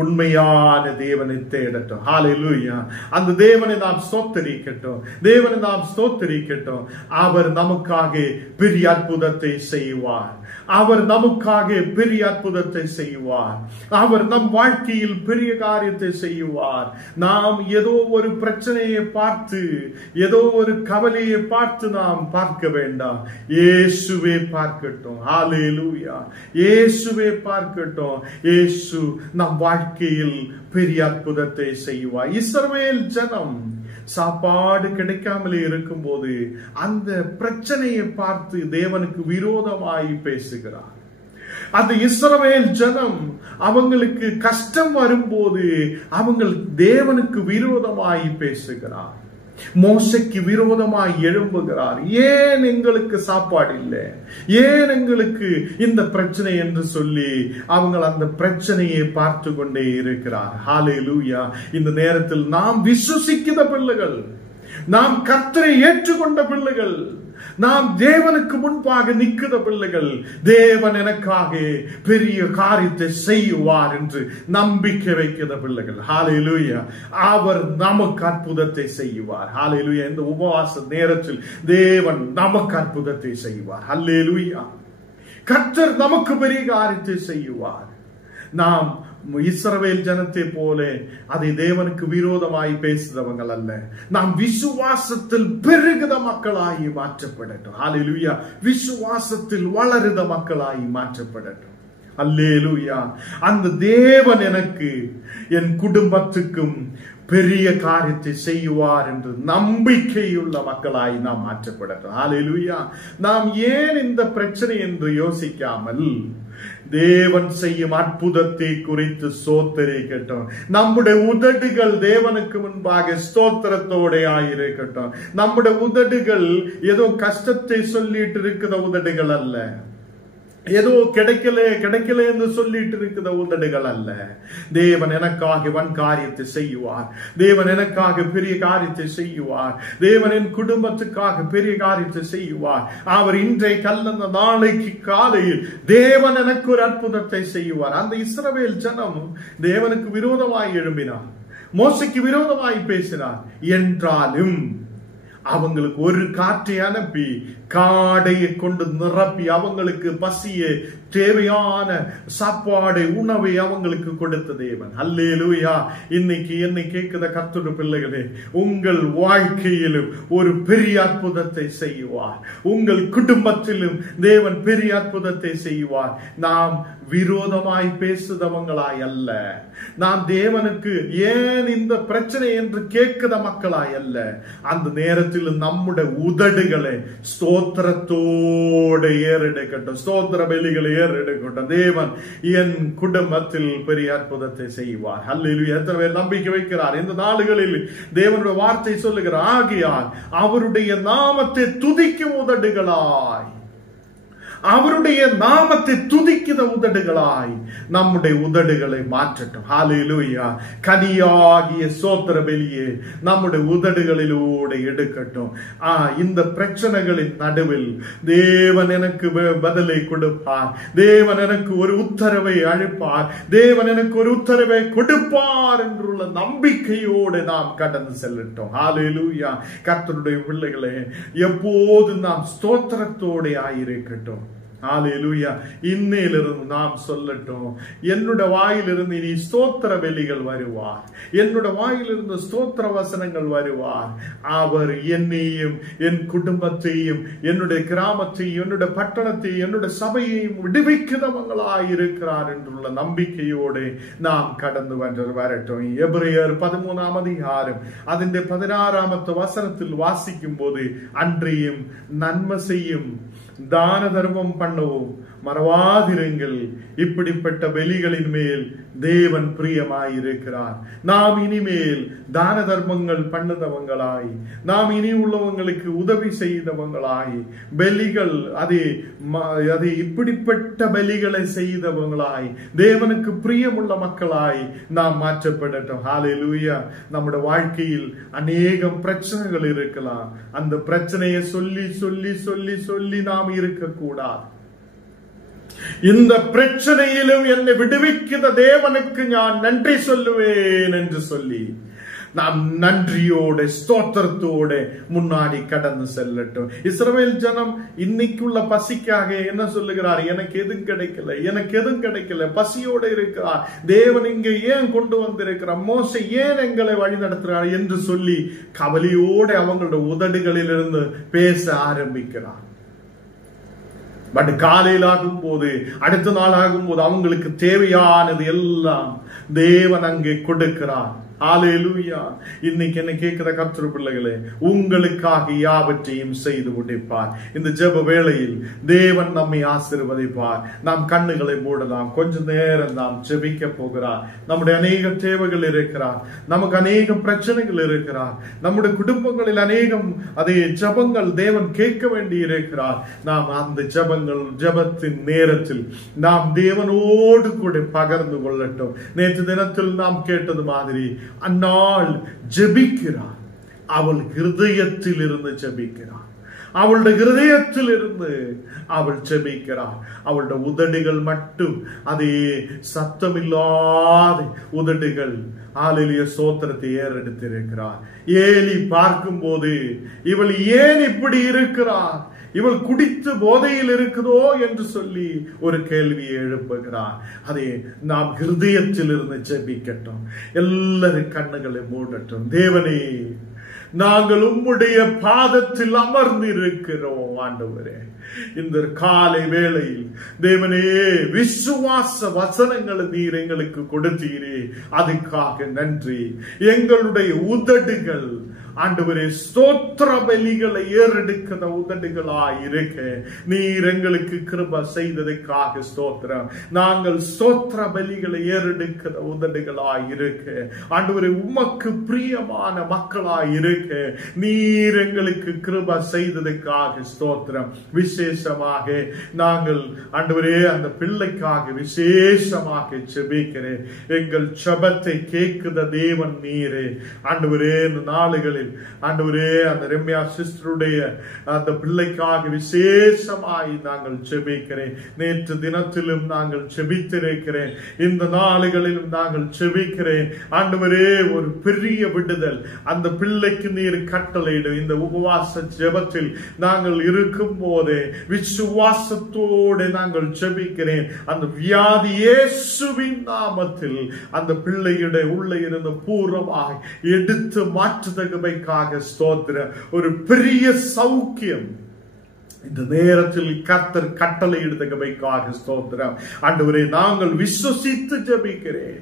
உண்மையான தேவனை தேடட்டும். ஹல்லேலூயா. அந்த தேவனை நாம் ஸ்தோத்திரிக்கட்டும், தேவனை நாம் ஸ்தோத்திரிக்கட்டும். அவர் நமக்காக பெரிய அற்புதத்தை செய்வார், அவர் நமக்காக பெரிய அற்புதத்தை செய்வார், அவர் நம் வாழ்க்கையில் பெரிய காரியத்தை செய்வார். நாம் ஏதோ ஒரு பிரச்சனையை பார்த்து, ஏதோ ஒரு கவலையை பார்த்து நாம் பார்க்க வேண்டாம். இயேசுவே பார்க்கட்டும். ஹல்லேலூயா. இயேசுவே பார்க்கட்டும். இயேசு நம் வாழ்க்கையில் பெரிய அற்புதத்தை செய்வார். இஸ்ரவேல் ஜனம் சாப்பாடு கிடைக்காமலே இருக்கும் போது அந்த பிரச்சனையை பார்த்து தேவனுக்கு விரோதமாய் பேசுகிறார். அந்த இஸ்ரவேல் ஜனம் அவங்களுக்கு கஷ்டம் வரும்போது அவங்க தேவனுக்கு விரோதமாய் பேசுகிறார், மோசைக்கு விரோதமாய் எழும்புகிறார். ஏன் எங்களுக்கு சாப்பாடு இல்லை, ஏன் எங்களுக்கு இந்த பிரச்சனை என்று சொல்லி அவங்க அந்த பிரச்சனையை பார்த்து கொண்டே இருக்கிறார். ஹல்லேலூயா. இந்த நேரத்தில் நாம் விசுவசிக்கிற பிள்ளைகள், நாம் கர்த்தரை ஏற்றுக்கொண்ட பிள்ளைகள், நாம் தேவனுக்கு முன்பாக நிற்கிற பிள்ளைகள், தேவன் எனக்காக பெரிய காரியத்தை செய்வார் என்று நம்பிக்கை வைக்கிற பிள்ளைகள். ஹல்லேலூயா. அவர் நமக்கு அற்புதத்தை செய்வார். ஹல்லேலூயா. இந்த உபவாச நேரத்தில் தேவன் நமக்கு அற்புதத்தை செய்வார். ஹல்லேலூயா. கர்த்தர் நமக்கு பெரிய காரியத்தை செய்வார். நாம் இஸ்ரவேல் ஜனத்தை போல அதை தேவனுக்கு விரோதமாய் பேசுறவங்க அல்ல. நாம் விசுவாசத்தில் பெருகுத மக்களாகி மாற்றப்படட்டும். ஹல்லேலூயா. விசுவாசத்தில் வளருத மக்களாகி மாற்றப்படட்டும். அல்லேலூயா. அந்த தேவன் எனக்கு என் குடும்பத்துக்கும் பெரிய காரியத்தை செய்வார் என்று நம்பிக்கையுள்ள மக்களாய் நாம் மாற்றப்படட்டும். ஹல்லேலூயா. நாம் ஏன் இந்த பிரச்சனை என்று யோசிக்காமல் தேவன் செய்யும் அற்புதத்தை குறித்து ஸ்தோத்திரிக்கட்டும். நம்முடைய உதடுகள் தேவனுக்கு முன்பாக ஸ்தோத்திரத்தோட ஆயிருக்கட்டும். நம்முடைய உதடுகள் ஏதோ கஷ்டத்தை சொல்லிட்டு இருக்கிற உதடுகள் அல்ல, ஏதோ கிடைக்கல என்று சொல்லிட்டு இருக்கிற உதடுகள் அல்ல. தேவன் எனக்காக வன் காரியத்தை செய்வார், தேவன் எனக்காக பெரிய காரியத்தை செய்வார், தேவன் என் குடும்பத்துக்காக பெரிய காரியத்தை செய்வார். அவர் இன்றைக்கு அல்ல நாளைக்கு காலையில் தேவன் எனக்கு ஒரு அற்புதத்தை செய்வார். அந்த இஸ்ரவேல் ஜனம் தேவனுக்கு விரோதமாய் எழும்பினார், மோசைக்கு விரோதமாய் பேசினார். என்றாலும் அவங்களுக்கு ஒரு காற்றை அனுப்பி காடையை கொண்டு நிரப்பி அவங்களுக்கு பசிய தேவையான சாப்பாடு உணவை அவங்களுக்கு கொடுத்த தேவன். அல்லேலூயா. இன்னைக்கு என்னை கேட்கிற கர்த்தருடைய பிள்ளைகளே, உங்கள் வாழ்க்கையிலும் ஒரு பெரிய அற்புதத்தை செய்வார், உங்கள் குடும்பத்திலும் தேவன் பெரிய அற்புதத்தை செய்வார். நாம் விரோதமாய் பேசுதவங்களாய் அல்ல, நாம் தேவனுக்கு ஏன் இந்த பிரச்சனை என்று கேட்கிற மக்களாய் அல்ல. அந்த நேரத்தில் நம்முடைய உதடுகளை ஸ்தோத்திரத்தோடு ஏறெடுக்கட்டும், ஸ்தோத்திர பலிகளை ஏறெடுக்கட்டும். தேவன் என் குடும்பத்தில் பெரிய அற்புதத்தை செய்வார். அல்லேலூயா. எத்தனை பேர் நம்பிக்கை வைக்கிறார்? இந்த நாடுகளில் தேவனுடைய வார்த்தை சொல்லுகிறார், ஆகையால் அவருடைய நாமத்தை துதிக்கும் உதடுகளாய், அவருடைய நாமத்தை துதிக்கிற உதடுகளாய் நம்முடைய உதடுகளை மாற்றட்டும். ஹல்லேலூயா. கனியாகிய ஸ்தோத்திர பலியே நம்முடைய உதடுகளிலூടെ எடுக்கட்டும். இந்த பிரச்சனைகளின் நடுவில் தேவன் எனக்கு பதிலை கொடுப்பார், தேவன் எனக்கு ஒரு உத்தரவை அளிப்பார், தேவன் எனக்கு ஒரு உத்தரவை கொடுப்பார் என்றுள்ள நம்பிக்கையோடு நாம் கடந்து செல்லட்டும். ஹல்லேலூயா. கர்த்தருடைய பிள்ளைகளே, எப்போது நாம் ஸ்தோத்திரத்தோடு ஆயிருக்கட்டும். ஹல்லேலூயா. இன்னையிலிருந்து நாம் சொல்லட்டும், என்னுடைய வாயிலிருந்து இனி ஸ்தோத்திர பலிகள் வருவார், என்னுடைய வாயிலிருந்து ஸ்தோத்திர வசனங்கள் வருவார். அவர் என்னையும் என் குடும்பத்தையும் என்னுடைய கிராமத்தையும் என்னுடைய பட்டணத்தையும் என்னுடைய சபையையும் விடுவிக்கிறவங்களாய் இருக்கிறார் என்றுள்ள நம்பிக்கையோடு நாம் கடந்து வரட்டும். எபிரேயர் 13ஆம் அதிகாரம் അതിന്റെ 16ാമത്തെ வசனத்தில் வாசிக்கும் போது, அன்றியும் நன்மை செய்யும் தான தர்மம் பண்ணவும் மறவாதிருங்கள், இப்படிப்பட்ட பலிகளின் மேல் தேவன் பிரியமாயிருக்கிறார். நாம் இனிமேல் தான தர்மங்கள் பண்ணுதவங்களாய், நாம் இனி உள்ளவங்களுக்கு உதவி செய்தவங்களாய், பலிகள் அது இப்படிப்பட்ட பலிகளை செய்தவங்களாய், தேவனுக்கு பிரியமுள்ள மக்களாய் நாம் மாற்றப்படட்டும். ஹல்லேலூயா. நம்முடைய வாழ்க்கையில் அநேகம் பிரச்சனைகள் இருக்கலாம். அந்த பிரச்சனையை சொல்லி சொல்லி சொல்லி சொல்லி நாம் இருக்கக்கூடாது. இந்த பிரச்சனையிலும் என்னை விடுவிக்கிற தேவனுக்கு நான் நன்றி சொல்லுவேன் என்று சொல்லி நாம் நன்றியோட ஸ்தோத்திரத்தோட முன்னாடி கடந்து செல்லட்டும். இஸ்ரவேல் ஜனம் இன்னைக்குள்ள பசிக்காக என்ன சொல்லுகிறார்? எனக்கு எதுவும் கிடைக்கல, எனக்கு எதுவும் கிடைக்கல, பசியோட இருக்கிறார். தேவன் இங்க ஏன் கொண்டு வந்திருக்கிறார், மோசே ஏன் எங்களை வழி நடத்துகிறார் என்று சொல்லி கவலையோட அவங்களுடைய உதடுகளில் இருந்து பேச ஆரம்பிக்கிறார். பட் காலையில் ஆகும் போது, அடுத்த நாள் ஆகும் போது அவங்களுக்கு தேவையானது எல்லாம் தேவன் அங்கே கொடுக்கிறார். ஹல்லேலூயா. இன்னைக்கு என்ன கேட்கிற கர்த்தர் பிள்ளைகளே, உங்களுக்காக யாவற்றையும் செய்து முடிப்பார். இந்த ஜெப வேளையில் தேவன் நம்மை ஆசீர்வதிப்பார். நாம் கண்ணுகளை மூடலாம், கொஞ்ச நேரம் நாம் ஜெபிக்க போகிறார். நம்முடைய அநேக தேவைகள் இருக்கிறார், நமக்கு அநேக பிரச்சனைகள் இருக்கிறார், நம்முடைய குடும்பங்களில் அநேகம் அதே ஜெபங்கள் தேவன் கேட்க வேண்டி இருக்கிறார். நாம் அந்த ஜெபத்தின் நேரத்தில் நாம் தேவனோடு கூட பகிர்ந்து கொள்ளட்டும். நேற்று தினத்தில் நாம் கேட்டது மாதிரி அந்நாள் ஜெபிக்கிறார். அவள் ஹிருதயத்தில் இருந்து ஜெபிக்கிறார். அவளுடைய ஹிருதயத்தில் இருந்து அவள் ஜெபிக்கிறார். அவளுடைய உதடுகள் மட்டும் அதே சத்தமில்லாத உதடுகள் ஹல்லேலூயா ஸ்தோத்திரத்தை ஏறெடுத்திருக்கிறார். ஏலி பார்க்கும் போது இவள் ஏன் இப்படி இருக்கிறார், இவள் குடித்து போதையில் இருக்குதோ என்று சொல்லி ஒரு கேள்வியை எழுப்புகிறார். அதே நாம் ஹிருதயத்தில் இருந்து ஜெபிக்கட்டும். எல்லாரும் கண்ணுகளை மூடட்டும். தேவனே, நாங்கள் உம்முடைய பாதத்தில் அமர்ந்து இருக்கிறோம் ஆண்டவரே. இந்த காலை வேளையில் தேவனே, விசுவாச வசனங்களை நீர் எங்களுக்கு கொடுத்தீரே, அதுக்காக நன்றி. எங்களுடைய உதடுகள் ஆண்டவரே ஸ்தோத்திர பலிகளை ஏறெடுக்கிற உதடுகளாய் இருக்க நீர் எங்களுக்கு கிருபை செய்ததுக்காக ஸ்தோத்திரம். நாங்கள் ஸ்தோத்திர பலிகளை ஏறெடுக்கிற உதடுகளாய் இருக்க ஆண்டவரே உமக்கு பிரியமான மக்களாய் இருக்க நீர் எங்களுக்கு கிருபை செய்ததுக்காக ஸ்தோத்திரம். விசேஷமாக நாங்கள் ஆண்டவரே அந்த பிள்ளைக்காக விசேஷமாக ஜெபிக்கிறேன். எங்கள் ஜெபத்தை கேட்கிற தேவன் நீரே ஆண்டவரே. இந்த நாளுகளில் ஆண்டவரே அந்த ரம்யா சிஸ்டருடைய அந்த பிள்ளைக்காக விசேஷமாய் நாங்கள் ஜெபிக்கிறேன். நேற்று தினத்திலும் நாங்கள் ஜெபித்திருக்கிறேன், இந்த நாளுகளிலும் நாங்கள் ஜெபிக்கிறேன். ஆண்டவரே, ஒரு பெரிய விடுதல் அந்த பிள்ளைக்கு நீர் கட்டளையிடும். இந்த உபவாச ஜெபத்தில் நாங்கள் இருக்கும் போதே விசுவாசத்தோடு நாங்கள் ஜெபிக்கிறேன். அந்த வியாதி இயேசுவின் நாமத்தில் அந்த பிள்ளையுடைய உள்ள இருந்து பூர்வமாக எடுத்து மாற்றுதகமைக்காக ஸ்தோத்திரம். ஒரு பெரிய சௌக்கியம் இந்த நேரத்தில் கர்த்தர் கட்டளையிடுதகமைக்காக ஸ்தோத்திரம். ஆண்டவரே, நாங்கள் விசுவசித்து ஜெபிக்கிறேன்,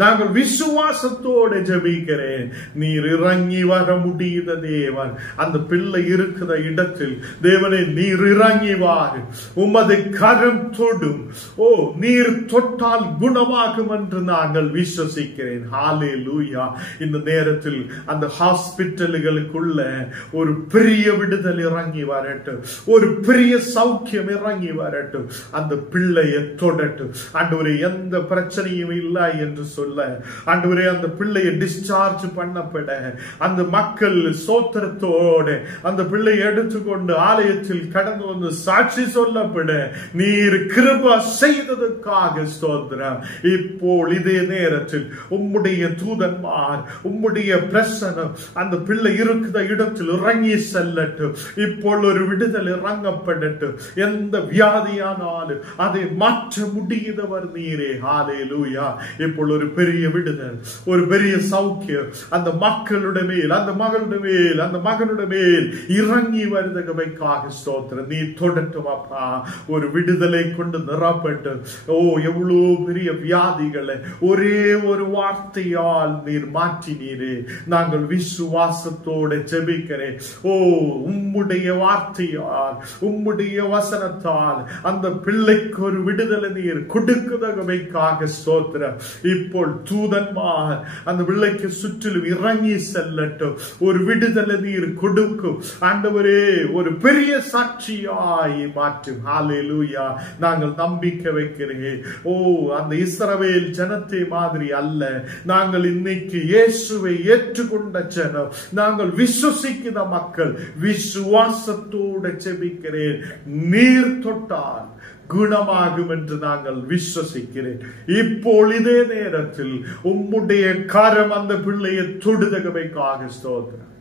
நாங்கள் விசுவாசத்தோடு ஜெபிக்கிறேன். நீர் இறங்கி வர முடியுத தேவன். அந்த பிள்ளை இருக்கிற இடத்தில் தேவனே நீர் இறங்கி வாரு, உமது கரம் தொடும். ஓ, நீர் தொட்டால் குணமாகும் என்று நாங்கள் விசுவசிக்கிறேன். ஹல்லேலூயா. இந்த நேரத்தில் அந்த ஹாஸ்பிட்டல்களுக்குள்ள ஒரு பெரிய விடுதல் இறங்கி வரட்டும், ஒரு பெரிய சௌக்கியம் இறங்கி வரட்டும். அந்த பிள்ளையை தொடட்டும். ஆண்டவரே, எந்த பிரச்சனையும் இல்லை என்று சொல்ல ஆண்டவரே அந்த பிள்ளையை டிஸ்சார்ஜ் பண்ணப்பட அந்த மக்கள் சோத்திரத்தோடு அந்த பிள்ளையை எடுத்துக்கொண்டு ஆலயத்தில் கடந்து வந்து சாட்சி சொல்லப்பட நீர் கிருபை செய்ததற்காக ஸ்தோத்திரம். இப்போ இதே நேரத்தில் உம்முடைய தூதன்மார் உம்முடைய பிரசனம் அந்த பிள்ளை இருக்கிற இடத்தில் இறங்கி செல்லட்டும். இப்போ ஒரு விடுதலை இறங்கப்படட்டும். எந்த வியாதியானாலும் அதை மாற்ற முடியுதவர் நீரே. ஹல்லேலூயா. இப்போ ஒரு பெரிய விடுதல், ஒரு பெரிய சௌக்கியம் அந்த மக்களுடைய மேல், அந்த மகளுடைய மேல், அந்த மகனுடைய மேல் இறங்கி வருவதற்காக ஸ்தோத்திரம். நீ தொடட்டும் அப்பா. ஒரு விடுதலை கொண்டு நிரப்பட்டு ஓ எவ்வளவு பெரிய வியாதிகளை ஒரே ஒரு வார்த்தையால் நீர் மாற்றினீரே. நாங்கள் விசுவாசத்தோட ஜெபிக்கிறேன். ஓ உம்முடைய வார்த்தையால் உம்முடைய வசனத்தால் அந்த பிள்ளைக்கு ஒரு விடுதலை நீர் கொடுக்குதற்காக ஸ்தோத்திரம். இப்போ தூதன்மார் அந்த பிள்ளைக்கு சுற்றிலும் இறங்கி செல்லட்டும். ஒரு விடுதலை நீர் கொடுக்கும் ஆண்டவரே. ஒரு பெரிய சாட்சியாய் மாற்றும். ஹல்லேலூயா. நாங்கள் நம்பிக்கை வைக்கிறேன். ஓ அந்த இஸ்ரவேல் ஜனத்தை மாதிரி அல்ல. நாங்கள் இன்னைக்கு இயேசுவை ஏற்றுக்கொண்ட ஜனம். நாங்கள் விசுவாசிக்கிற மக்கள். விசுவாசத்தோடு ஜெபிக்கிறேன். நீர் தொட்டால் குணமாகும் என்று நாங்கள் விசுவசிக்கிறேன். இப்போ இதே நேரத்தில் உம்முடைய கரம் அந்த பிள்ளையை தொடுதகமைக்காக ஸ்தோத்திரம்.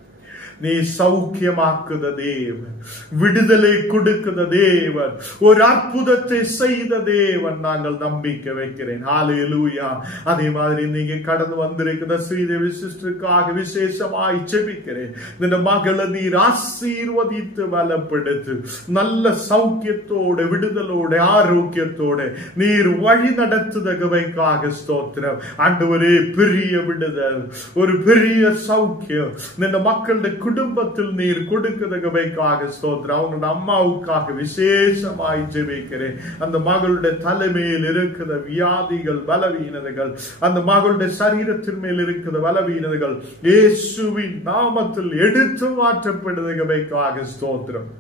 நீ சௌக்கியமாக்குத தேவன், விடுதலை கொடுக்குத தேவன், ஒரு அற்புதத்தை செய்த தேவன். நாங்கள் நம்பிக்கை வைக்கிறேன். ஹல்லேலூயா. அதே மாதிரி நீங்க கடந்து வந்திருக்கிற ஸ்ரீதேவி சிஸ்டருக்காக விசேஷமாய் ஜெபிக்கிறேன். இந்த மகளை நீர் ஆசீர்வதித்து பலப்படுத்து. நல்ல சௌக்கியத்தோட விடுதலோட ஆரோக்கியத்தோட நீர் வழி நடத்துதகவைக்காக ஸ்தோத்திரம். ஆண்டவரே பெரிய விடுதல், ஒரு பெரிய சௌக்கியம் இந்த மக்களுடைய குடும்பத்தில் நீர் கொடுக்கிறதுக்காக ஸ்தோத்திரம். அவங்களோட அம்மாவுக்காக விசேஷமாய் ஜெபிக்கிறேன். அந்த மகளுடைய தலைமையில் இருக்கிற வியாதிகள், பலவீனதைகள், அந்த மகளுடைய சரீரத்தின் மேல் இருக்கிற பலவீனதைகள் இயேசுவின் நாமத்தில் எடுத்து மாற்றப்படுவதற்காக ஸ்தோத்திரம்.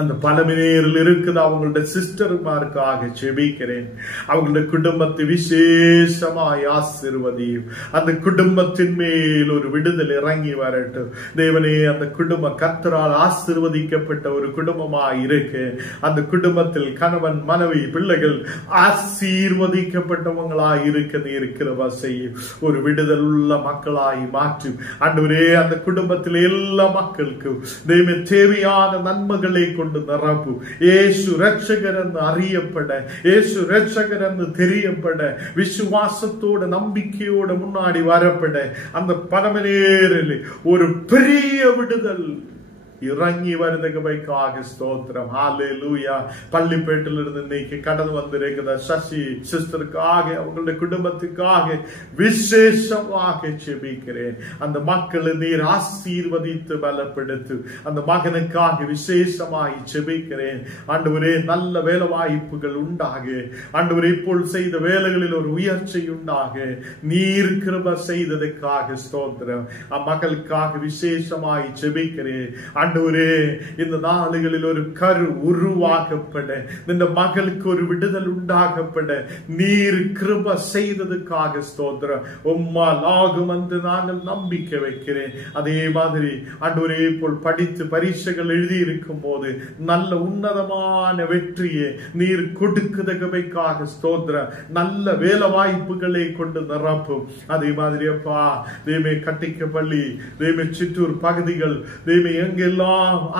அந்த பலவினரில் இருக்குது அவங்களுடைய சிஸ்டர்மாருக்காக ஜெபிக்கிறேன். அவங்களுடைய குடும்பத்தை விசேஷமாய் ஆசீர்வதியும். அந்த குடும்பத்தின் மேல் ஒரு விடுதலை இறங்கி வரட்டும் தேவனே. அந்த குடும்பம் கர்த்தரால் ஆசீர்வதிக்கப்பட்ட ஒரு குடும்பமாய் இருக்கு. அந்த குடும்பத்தில் கணவன், மனைவி, பிள்ளைகள் ஆசீர்வதிக்கப்பட்டவங்களாய் இருக்கிற செய்யும். ஒரு விடுதல் உள்ள மக்களாய் மாற்றும் ஆண்டவரே. அந்த குடும்பத்தில் எல்லா மக்களுக்கும் தெய்வ தேவையான நன்மைகளை கொண்டு நிரப்பு. இயேசு ரட்சகர் என்று அறியப்பட, இயேசு ரட்சகர் என்று தெரியப்பட, விசுவாசத்தோட நம்பிக்கையோட முன்னாடி வரப்பட அந்த பரமநேரில் ஒரு பெரிய விடுதல் இறங்கி வருவதற்காக ஸ்தோத்திரம். ஹல்லேலூயா. பள்ளிப்பேட்டிலிருந்து இன்னைக்கு கடந்து வந்திருக்கிற சசி சிஸ்டருக்காக, அவங்களுடைய குடும்பத்துக்காக விசேஷமாக ஜெபிக்கிறேன். அந்த மக்களை நீர் ஆசீர்வதித்து பலப்படுத்து. அந்த மகனுக்காக விசேஷமாய் ஜெபிக்கிறேன். ஆண்டவரே நல்ல வேலை வாய்ப்புகள் உண்டாக, ஆண்டவரே இப்போ செய்த வேலைகளில் ஒரு உயர்ச்சி உண்டாக நீர் கிருபை செய்ததற்காக ஸ்தோத்திரம். அம்மக்களுக்காக விசேஷமாய் ஜெபிக்கிறேன். ஆண்டவரே இந்த நாளுகளில் ஒரு கரு உருவாக்கப்பட, இந்த மகளுக்கு ஒரு விடுதல் உண்டாகப்பட நீர் கிருபை செய்ததுக்காக ஸ்தோத்திரம். உம்மால் ஆகும் என்று நாங்கள் நம்பிக்கை வைக்கிறேன். அதே மாதிரி ஆண்டவரே போல் படித்து பரீட்சைகள் எழுதி இருக்கும் போது நல்ல உன்னதமான வெற்றியை நீர் கொடுக்குதகமைக்காக ஸ்தோத்திரம். நல்ல வேலை வாய்ப்புகளை கொண்டு நிரப்பும். அதே மாதிரி அப்பா தேமே கட்டிக்கப்பள்ளி, தேமே சிற்றூர் பகுதிகள், தேமே எங்கெல்லாம்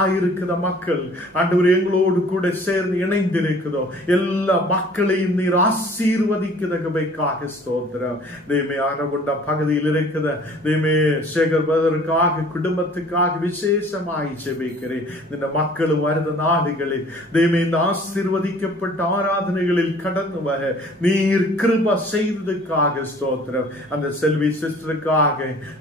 ஆயிருக்கிற மக்கள் ஆண்டவரே எங்களோடு கூட சேர்ந்து இணைந்திருக்கிறதோ எல்லா மக்களையும் நீர் ஆசீர்வதிக்கிறதற்காக ஸ்தோத்திரம். தேமே ஆனகொண்ட பகுதியில் இருக்கிற தேமே சேகர் பதற்காக குடும்பத்துக்காக விசேஷமாய் ஜெபிக்கிறேன். இந்த மக்களும் வருத நாடுகளில் தேமே இந்த ஆசீர்வதிக்கப்பட்ட ஆராதனைகளில் கடந்து வர நீர் கிருபை செய்ததுக்காக ஸ்தோத்திரம். அந்த செல்வி சிஸ்டருக்காக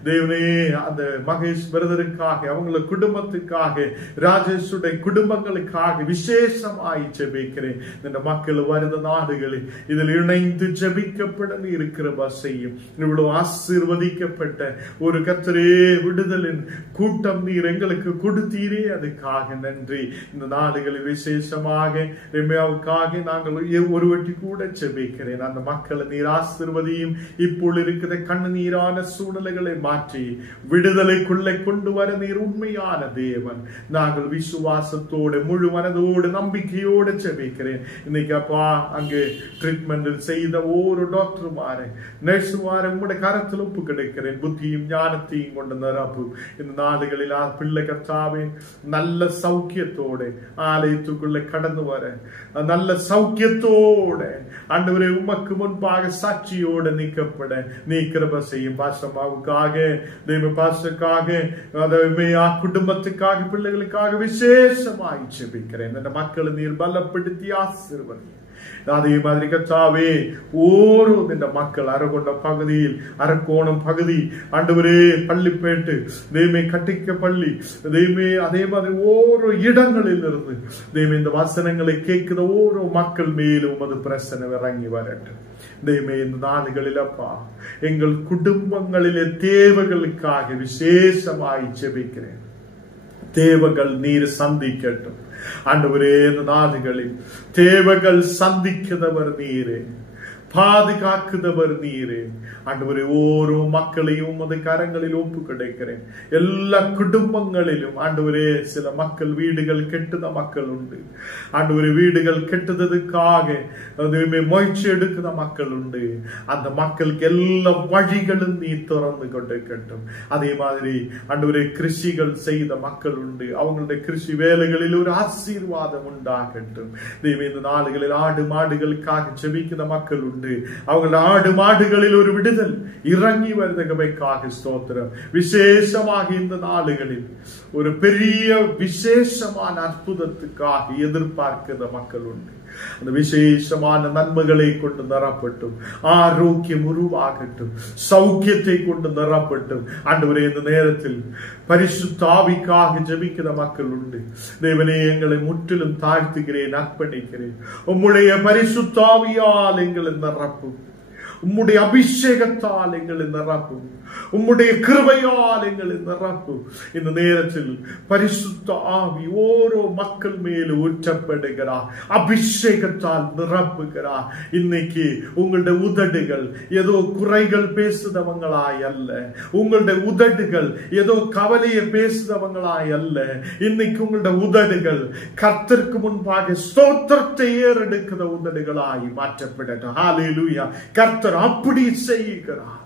தேவனே, அந்த மகேஷ் பிரதருக்காக, அவங்கள குடும்பத்துக்காக குடும்பத்துக்காக ராஜேஷுடைய குடும்பங்களுக்காக விசேஷமாய் ஜெபிக்கிறேன். இந்த மக்கள் வருந்த நாடுகளில் இதில் இணைந்து ஜெபிக்கப்பட இருக்கிற செய்யும். இவ்வளவு ஆசீர்வதிக்கப்பட்ட ஒரு கர்த்தரே விடுதலின் கூட்டம் நீர் எங்களுக்கு கொடுத்தீரே, அதுக்காக நன்றி. இந்த நாடுகளில் விசேஷமாக ரெமியாவுக்காக நாங்கள் ஒரு வட்டி கூட ஜெபிக்கிறேன். அந்த மக்களை நீர் ஆசீர்வதியும். இப்போ இருக்கிற கண்ணீரான சூழ்நிலைகளை மாற்றி விடுதலைக்குள்ளே கொண்டு வர நீர் உண்மையான தேவன். நாங்கள் விசுவாசத்தோடு முழு மனதோடு நம்பிக்கையோடு ஜெபிக்கிறேன். இன்னைக்கு அப்பா அங்கு ட்ரீட்மெண்ட் செய்த ஒரு டாக்டருமாறு நர்சுமாறு உங்களுடைய கரத்தில் ஒப்பு கிடைக்கிறேன். புத்தியும் ஞானத்தையும் கொண்டு நிரப்பு. இந்த நாடுகளில் பிள்ளை கர்த்தாவே நல்ல சௌக்கியத்தோடு ஆலயத்துக்குள்ள கடந்து வர நல்ல சௌக்கியத்தோட ஆண்டவரே உமக்கு முன்பாக சாட்சியோடு நீக்கப்பட நீ கிருபை செய்யும். பாஸ்டமாவுக்காக தெய்வ பாஸ்டருக்காக குடும்பத்துக்காக பிள்ளைகளுக்காக விசேஷமாய் ஜெபிக்கிறேன். இந்த மக்களை நீர் பலப்படுத்தி ஆசீர்வதி. அதே மாதிரி கர்த்தாவே ஓரோ இந்த மக்கள் அரகொண்ட பகுதியில் அரக்கோணம் பகுதி ஆண்டவரே பள்ளிப்பேட்டு தெய்வமே கட்டிக்க பள்ளி தெய்வமே அதே மாதிரி ஓரோ இடங்களில் இருந்து தெய்வம் இந்த வசனங்களை கேட்கிற ஓரோ மக்கள் மேலும் உமது பிரசனை இறங்கி வரட்டும். தெய்வமே இந்த நாடுகளில் அப்பா எங்கள் குடும்பங்களிலே தேவைகளுக்காக விசேஷமாய் ஜெபிக்கிறேன். தேவைகள் நீர் சந்திக்கட்டும். ஆண்டவரே இந்த நாடுகளில் தேவைகள் சந்திக்கிறவர் நீரே, பாதுகாக்குதவர் நீரே. ஆண்டவரே ஓரோ மக்களையும் உமது கரங்களில் ஒப்பு கிடைக்கிறேன். எல்லா குடும்பங்களிலும் ஆண்டவரே சில மக்கள் வீடுகள் கெட்டுத மக்கள் உண்டு. ஆண்டவரே வீடுகள் கெட்டுதற்காக முயற்சி எடுக்கிற மக்கள் உண்டு. அந்த மக்களுக்கு எல்லா வழிகளும் நீ திறந்து கொண்டிருக்கட்டும். அதே மாதிரி ஆண்டவரே கிருஷிகள் செய்த மக்கள் உண்டு. அவங்களுடைய கிருஷி வேலைகளில் ஒரு ஆசீர்வாதம் உண்டாகட்டும். தெய்வம் இந்த நாடுகளில் ஆடு மாடுகளுக்காக ஜெபிக்கிற மக்கள் உண்டு. அவங்களோட ஆடு மாடுகளில் ஒரு விடுதல் இறங்கி வருவதற்காக ஸ்தோத்திரம். விசேஷமாக இந்த நாடுகளில் ஒரு பெரிய விசேஷமான அற்புதத்துக்காக எதிர்பார்க்கிற மக்கள் உண்டு. அந்த விசேஷமான நன்மைகளை கொண்டு நிரப்பட்டும். ஆரோக்கியம் உருவாகட்டும். சௌக்கியத்தை கொண்டு நிரப்பட்டும். ஆண்டவரே இந்த நேரத்தில் பரிசுத்த ஆவிக்காக ஜெபிக்கிற மக்கள் உண்டு. தேவனே எங்களை முற்றிலும் தாழ்த்துகிறேன், அர்ப்பணிக்கிறேன். உம்முடைய பரிசுத்த ஆவியால் எங்களை நிரப்பும். உம்முடைய அபிஷேகத்தால் எங்களை நிரப்பும். உம்முடைய கிருபையால் எங்களை நிரப்பும். இந்த நேரத்தில் பரிசுத்த ஆவி ஓரோ மக்கள் மேலும் ஊற்றப்படுகிறார். அபிஷேகத்தால் நிரப்புகிறார். இன்னைக்கு உங்களுடைய உதடுகள் ஏதோ குறைகள் பேசுதவங்களாய் அல்ல. உங்களுடைய உதடுகள் ஏதோ கவலையை பேசுதவங்களாய் அல்ல. இன்னைக்கு உங்களுடைய உதடுகள் கர்த்தருக்கு முன்பாக ஸ்தோத்திரத்தை ஏறெடுக்கிற உதடுகளாய் மாற்றப்படட்டும். ஹல்லேலூயா. கர்த்தர் அப்படி செய்கிறார்.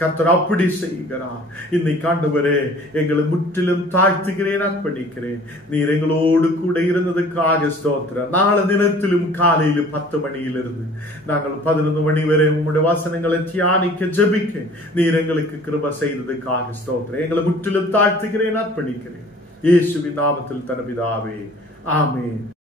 கர்த்தர் அப்படி செய்கிறார். இன்னைக்கு ஆண்டவரே எங்களை முற்றிலும் தாழ்த்துகிறேன், அர்ப்பணிக்கிறேன். நீர் எங்களோடு கூட இருந்ததுக்காக ஸ்தோத்திரம். நாளை தினத்திலும் காலையில் 10 மணியிலிருந்து நாங்கள் 11 மணி வரை உங்களுடைய வசனங்களை தியானிக்க ஜெபிக்க நீர் எங்களுக்கு கிருபை செய்ததுக்காக ஸ்தோத்திரம். எங்களை முற்றிலும் தாழ்த்துகிறேன், அர்ப்பணிக்கிறேன். இயேசுவின் நாமத்தில் தனபிதாவே, ஆமென்.